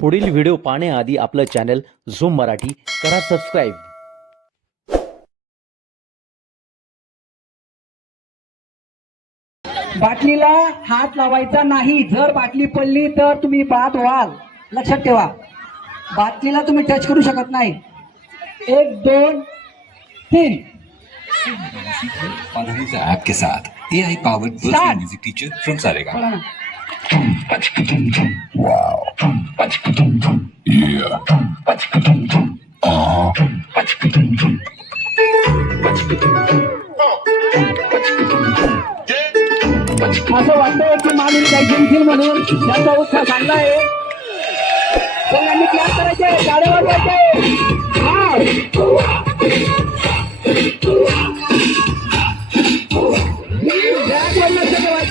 पुढील व्हिडिओ पाहण्याआधी आपलं चॅनल झूम मराठी करा सबस्क्राईब. बाटलीला हात लावायचा नाही. जर बाटली पडली तर तुम्ही बाद व्हाल. लक्षात ठेवा. बाटलीला तुम्ही टच करू शकत नाही. एक दोन तीन. के साथ A I music teacher from Sarega बोला ना असं वाटतंय की मागील काही जिंकतील म्हणून त्यांचा उत्साह चांगला आहे सगळ्यांनी क्लास करायचे गाड्या वाजवायचे हा.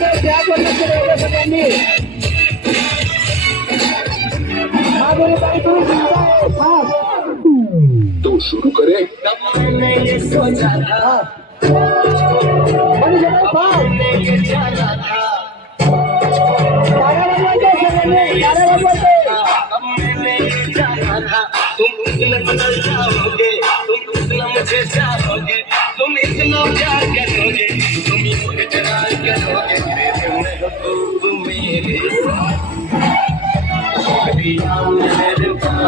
बॅगवर लक्ष ठेवायचं बॅगवर लक्ष ठेवायचं सगळ्यांनी माधुरी ताई तुम्ही जिंकताय. हा. तो शुरू करे हा. मनीषा ताई, हा. गाड्या वाजवायच्या सगळ्यांनी, गाड्या वाजवायच्या. तुम इतना बदल जाओगे तुम इतना मुझे चाहोगे तुम इतना प्यार करोगे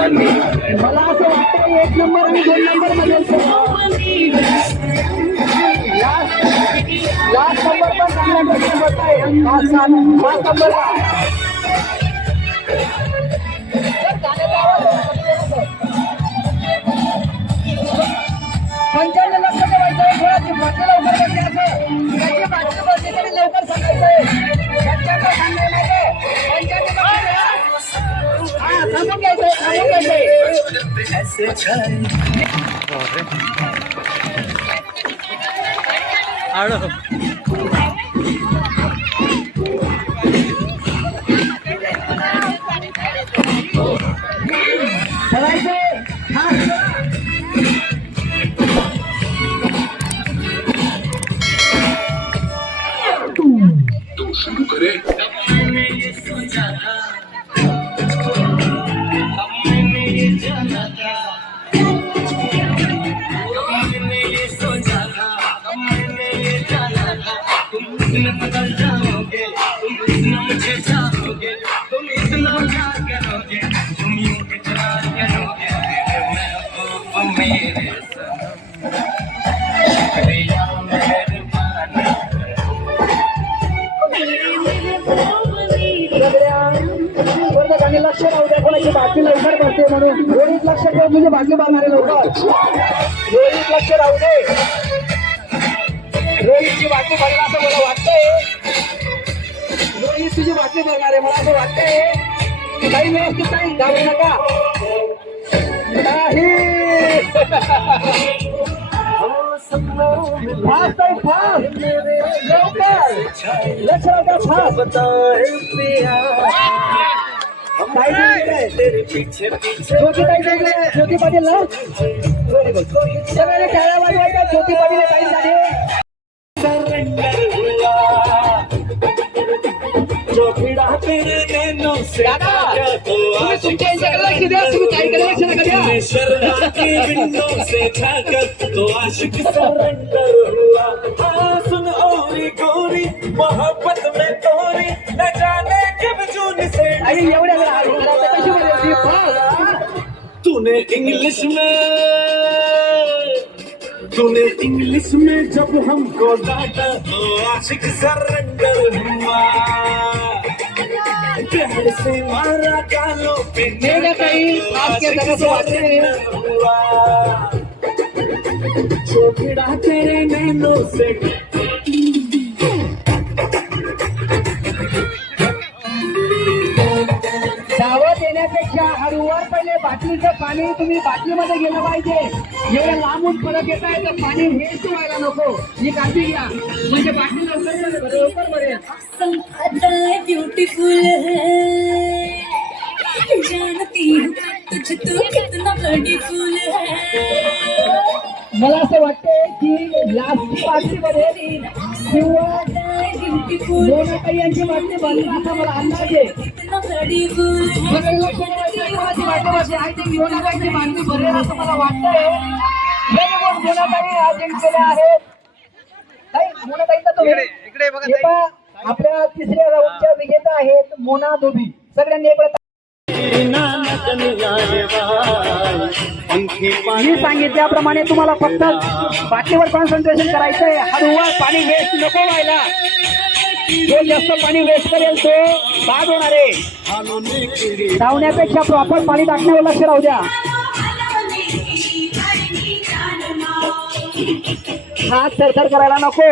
मला असं वाटतं एक नंबर आणि दोन नंबरमध्ये लास्ट नंबर पण चांगला प्रश्न पडताय पाच सात पाच नंबर पंचांना लक्ष ठेवायचं कोणाची बाटली लवकर बंदी असं त्याची बाटली बंदी तरी लवकर सांगायचं. पंचांना सांगायला ठेवा. इतना मुझे चाहोगे तुम इतना प्यार करोगे तुम यूं इकरार करोगे मेरे महबूब मेरे सनम शुक्रिया मेहरबानी वर्ग गाणी लक्ष राहू द्या कोणाची बाटली लवकर भरते म्हणून रोडीत लक्ष ठेव तुझी बाटली भरणारे लवकर रोडीत लक्ष राहू दे रोहितची बाटली भरणार असं मला वाटतंय रोहित तुझी बातमी भरणार आहे मला असं वाटतंय काही व्यवस्थित नाही घाबरू नका. नाही. फास्ट आहे फास्ट. लवकर. लक्ष फास्ट. काय ज्योती ताई ज्योती पाटील ना? सगळ्यांनी टाळ्या वाजवायच्या ज्योती पाटील काही झाले. शर्मा की? विंडो से झाकर तो आशिक सरेंडर हुआ. हाँ सुन ओरी गोरी मोहब्बत में तोरी. न जाने कब जून से. तूने इंग्लिश में तूने इंग्लिश में जब हमको डांटा तो आशिक सरेंडर हुआ। प्यार से मारा गालों पे मेरा कहीं आपके तरफ से बात करें। surrender जो भिड़ा तेरे नैनों से दावा देण्यापेक्षा हळूवार बाटलीचं पाणी तुम्ही बाटलीमध्ये गेलं पाहिजे. एवढं लांबून परत येत आहे तर पाणी हेच व्हायला नको. ही काळजी घ्या. म्हणजे बाटली लवकर लवकर भरेल अदाएं ब्यूटीफुल है। जानती हूँ तुझ तो कितना ब्यूटीफुल है। मला असं वाटतंय की लास्ट बाटलीमध्ये किंवा अदाएं ब्यूटीफुल दोन काही यांची बाटली भरली असा मला अंदाज आहे. कितना है। असं मला वाटतंय. व्हेरी गुड मोनाताई आज जिंकलेल्या आहेत तुम्ही आपल्या तिसऱ्या राऊंडच्या विजेता आहेत मोना धोबी. सगळ्यांनी एक मी सांगितल्याप्रमाणे तुम्हाला फक्त बाटलीवर कॉन्सन्ट्रेशन करायचंय. हळूहळू पाणी वेस्ट नको व्हायला. जो जास्त पाणी वेस्ट करेल तो बाद होणार आहे. धावण्यापेक्षा प्रॉपर पाणी टाकण्यावर लक्ष राहू द्या. हात सरसर करायला नको.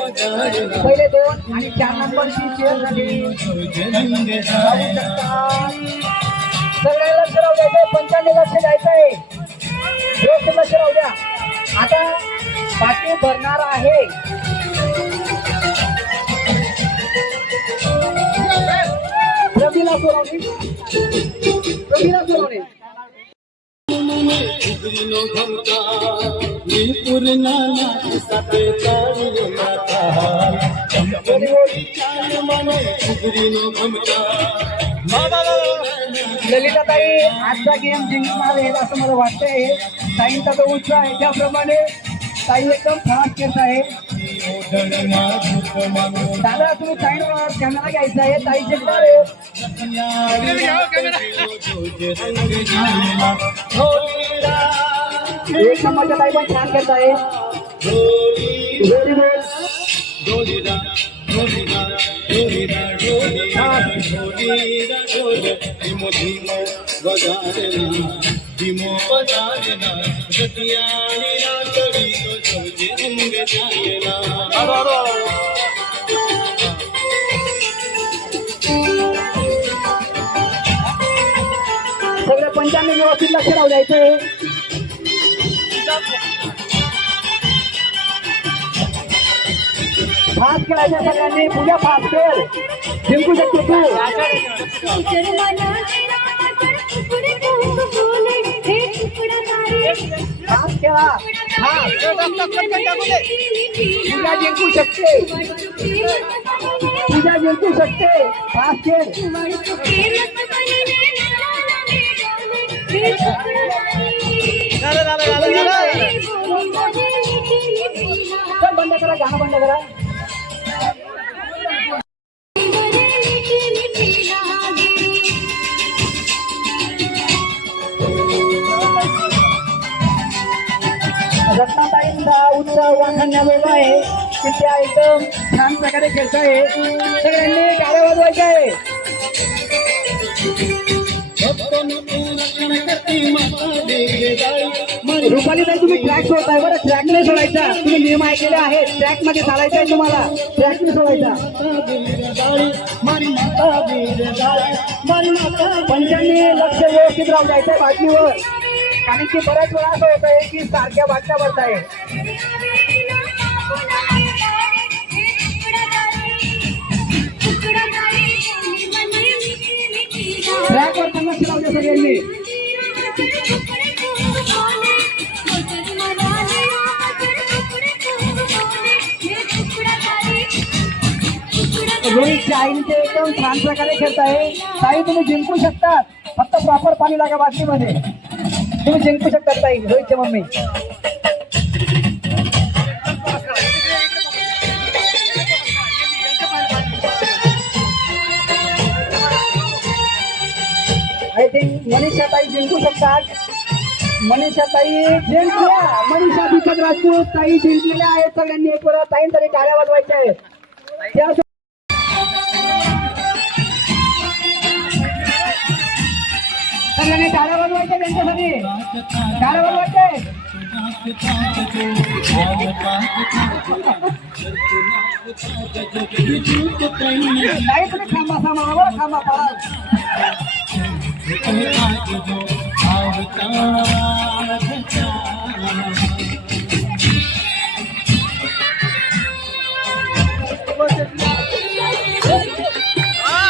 पहिले दोन आणि चार नंबर सगळ्या लक्ष राहू पंचांनी लक्ष आजचा गेम जिंकणार आहे असं मला वाटतंय. ताईंचा तो उत्साह आहे. त्याप्रमाणे ताई एकदम फास्ट खेळत आहे. दादा तुम्ही साईड कॅमेरा घ्यायचा आहे. ताई जिंकणार आहे. एक नंबरच्या ताई पण छान खेळत आहे. व्हेरी गुड सगळ्या पंचांनी व्यवस्थित लक्ष राहू द्यायचंय फास्ट खेळायच्या सगळ्यांनी. पूजा फास्ट कर जिंकू शकतो तू. फास्ट खेळा हा पूजा जिंकू शकते. पूजा जिंकू शकते. फास्ट खेळ झालं. रत्नाताईंचा उत्सव आहे की त्या एकदम छान प्रकारे खेळत आहे सगळ्यांनी गाड्या वाजवायच्या आहे. रुपाली ताई तुम्ही ट्रॅक सोडताय. बरं ट्रॅक नाही सोडायचा. तुम्ही नियम ऐकलेले आहेत. ट्रॅकमध्ये चालायचं आहे तुम्हाला. ट्रॅक नाही सोडायचा. पंचांनी लक्ष व्यवस्थित राहू द्यायचं बातमीवर. कारण की बऱ्याच वेळा असं होत आहे की सारख्या बाटल्या भरत आहे सगळ्यांनी ते एकदम छान प्रकारे खेळत आहे ताई तुम्ही जिंकू शकता. फक्त प्रॉपर पाणी लागा बाटलीमध्ये. तुम्ही जिंकू शकता ताई रोहितची मम्मी? आय थिंक मनीषा ताई जिंकू शकतात. मनीषा ताई जिंकल्या. मनीषा दीपक राजपूत ताई जिंकलेल्या आहेत सगळ्यांनी. एक वेळा ताईंसाठी टाळ्या वाजवायच्या आहेत. त्या सगळ्यांनी टाळ्या बनवायचे त्यांच्यासाठी. टाळ्या बनवायचे. नाही तुम्ही खांबा सामा खांबा पडाल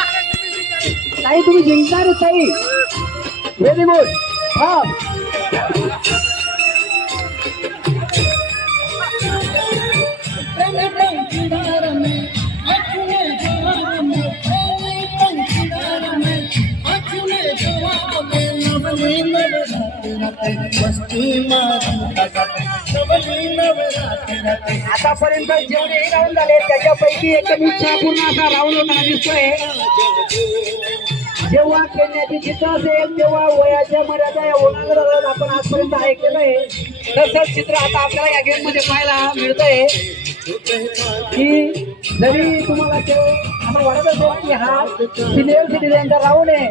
ताई तुम्ही जिंकणार ताई व्हेरी गुड हा आतापर्यंत जेवढे राऊंड झाले त्याच्यापैकी एकदम उत्साहपूर्ण असा राऊंड होताना दिसतोय. जेव्हा खेळण्याची चित्र असेल तेव्हा वयाच्या मर्यादा या ओलांडत आपण आजपर्यंत ऐकलेलं आहे. तसंच चित्र आता आपल्याला या गेममध्ये पाहायला मिळतंय. की जरी तुम्हाला ते आपण वाटत असेल की हा सिनियर सिटीजनचा राऊंड आहे.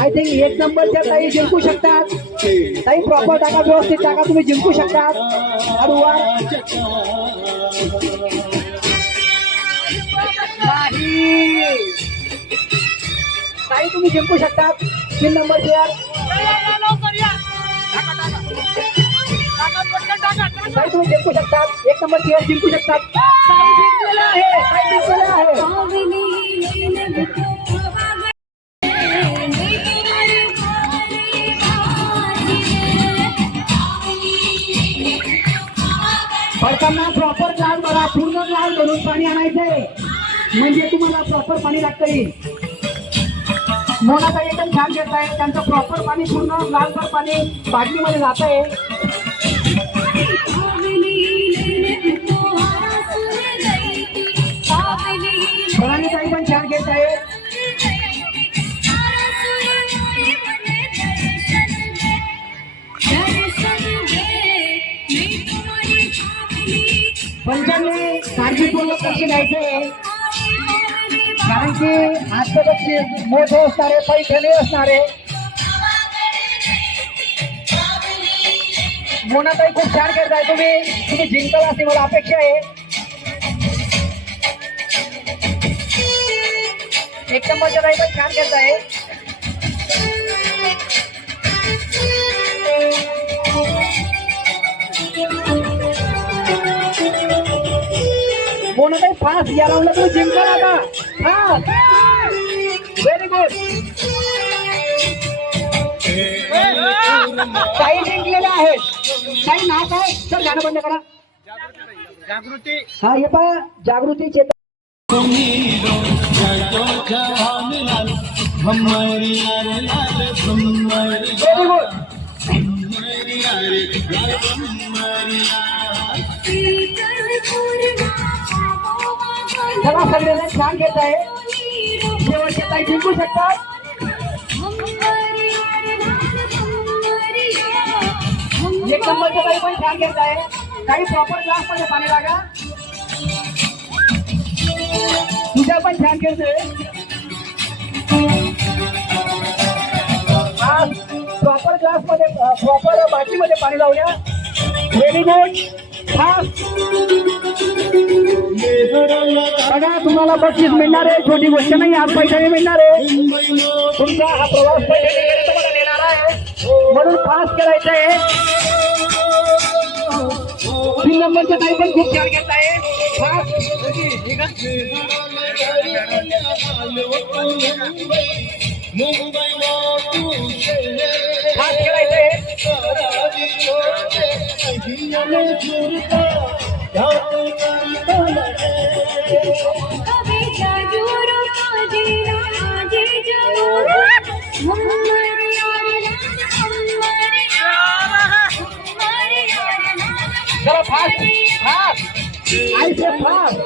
आय थिंक एक नंबरच्या ताई जिंकू शकतात. ताई प्रॉपर टाका व्यवस्थित टाका तुम्ही जिंकू शकतात. हळूवार काही तुम्ही जिंकू शकतात तीन नंबर घ्या काही तुम्ही जिंकू शकतात एक नंबर चेअर जिंकू शकतात भरताना प्रॉपर ग्लास भरा पूर्ण ग्लास भरून पाणी आणायचंय. म्हणजे तुम्हाला प्रॉपर पाणी लागतं येईल मोनाचा एकदम छान घेत आहे त्यांचं प्रॉपर पाणी पूर्ण लालभर पाणी बाटलीमध्ये जात आहे पावनी पण छान घेत आहे पंचांनी काळजीपूर्वक लक्ष द्यायचंय. कारण की आजच्या मोठे असणारे पैठणे असणारे. मोनाताई खूप छान खेळत आहे तुम्ही. तुम्ही जिंकल अशी मला अपेक्षा आहे. एक नंबरच्या ताई पण छान खेळत आहे मोनाताई फास्ट या राऊंडला तुम्ही जिंकल आता. व्हेरी गुड काही जिंकलेले आहेत काही नाव काय सर गाणं बंद करा जागृती हा हे पा जागृती चेतन व्हेरी गुड चला सगळेजण छान घेत आहे. शेवटचे काही जिंकू शकतात. एक नंबरचे ताई पण छान घेत आहे. काही प्रॉपर क्लासमध्ये पाणी लागा. तुझ्या पण छान खेळतोय. आज प्रॉपर क्लासमध्ये प्रॉपर बाटलीमध्ये पाणी लावल्या व्हेरी गुड हा. बघा तुम्हाला बक्षीस मिळणार आहे. छोटी गोष्ट नाही आज पैशाने मिळणार आहे. तुमचा हा प्रवास पैशाने तुम्हाला नेणार आहे. म्हणून पास करायचं आहे. तीन नंबरचा ताई पण खूप छान घेत आहे. पास पास करायचं आहे. कभी जाजूरो काजे राजे जरूर हमारे यार हमारे यार हमारे यार चला फास्ट फास्ट आयसे फास्ट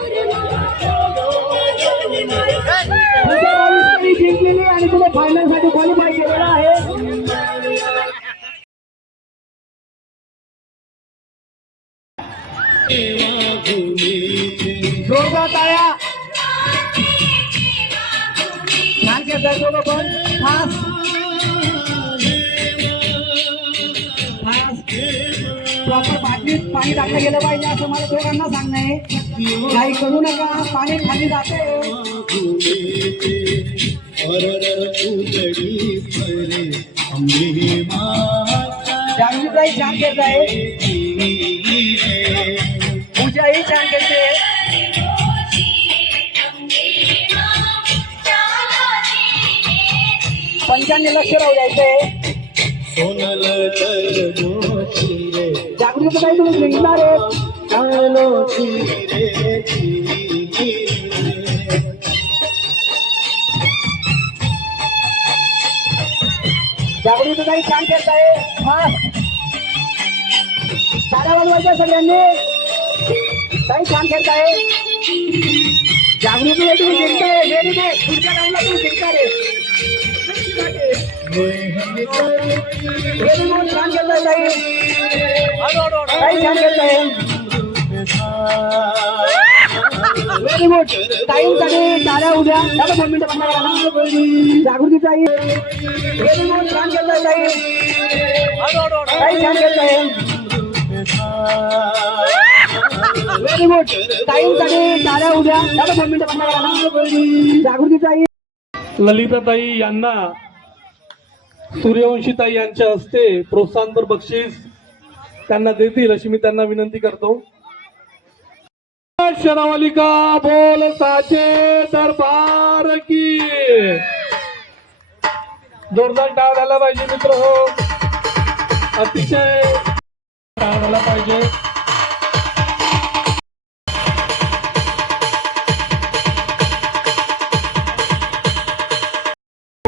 तुमच्या बावीस जिंकलेली आणि तुम्ही फायनल साठी क्वालिफाय केलेला आहे पण फास प्रॉपर बाटलीत पाणी टाकलं गेलं पाहिजे असं मला दोघांना सांगणं आहे काही करू नका पाणी खाली जाते जागृत आहे जाग घेत आहे छान घेते पंचांनी लक्ष राहू द्यायचंय. जागृतीचं काही तुम्ही जिंकणार जागृती काही छान आहे हा. तारा वाजवायच्या सगळ्यांनी. छान खेळत आहे. जागृती तुम्ही जिंकताय. व्हेरी गुड पुढच्या राऊंडला तुम्ही जिंकणार आहे. व्हेरी गुड छान खेळताय काही काही छान खेळताय. व्हेरी गुड टाइमसाठी उद्या त्याला दोन मिनिटं बंद करा ना जागृतीचा व्हेरी गुड छान खेळताय काही काही छान खेळताय. व्हेरी गुड टाइमसाठी उद्या ललिताताई यांना सूर्यवंशीताई यांच्या हस्ते प्रोत्साहनपर बक्षीस त्यांना देतील अशी मी त्यांना विनंती करतो. शरावलिका बोल साचे दरबार की. जोरदार टाळ झाला पाहिजे मित्र हो. अतिशय टाळ झाला पाहिजे.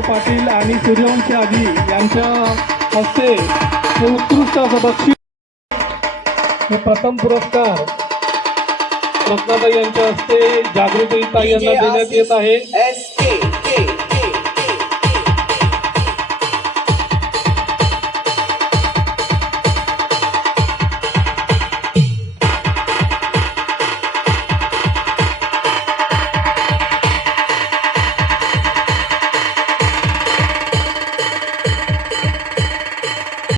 पाटील आणि सूर्यवंशी आदी यांच्या हस्ते हे उत्कृष्ट असं बक्षीस. हे प्रथम पुरस्कार रत्नाताई यांच्या हस्ते जागृतीताई यांना देण्यात येत आहे.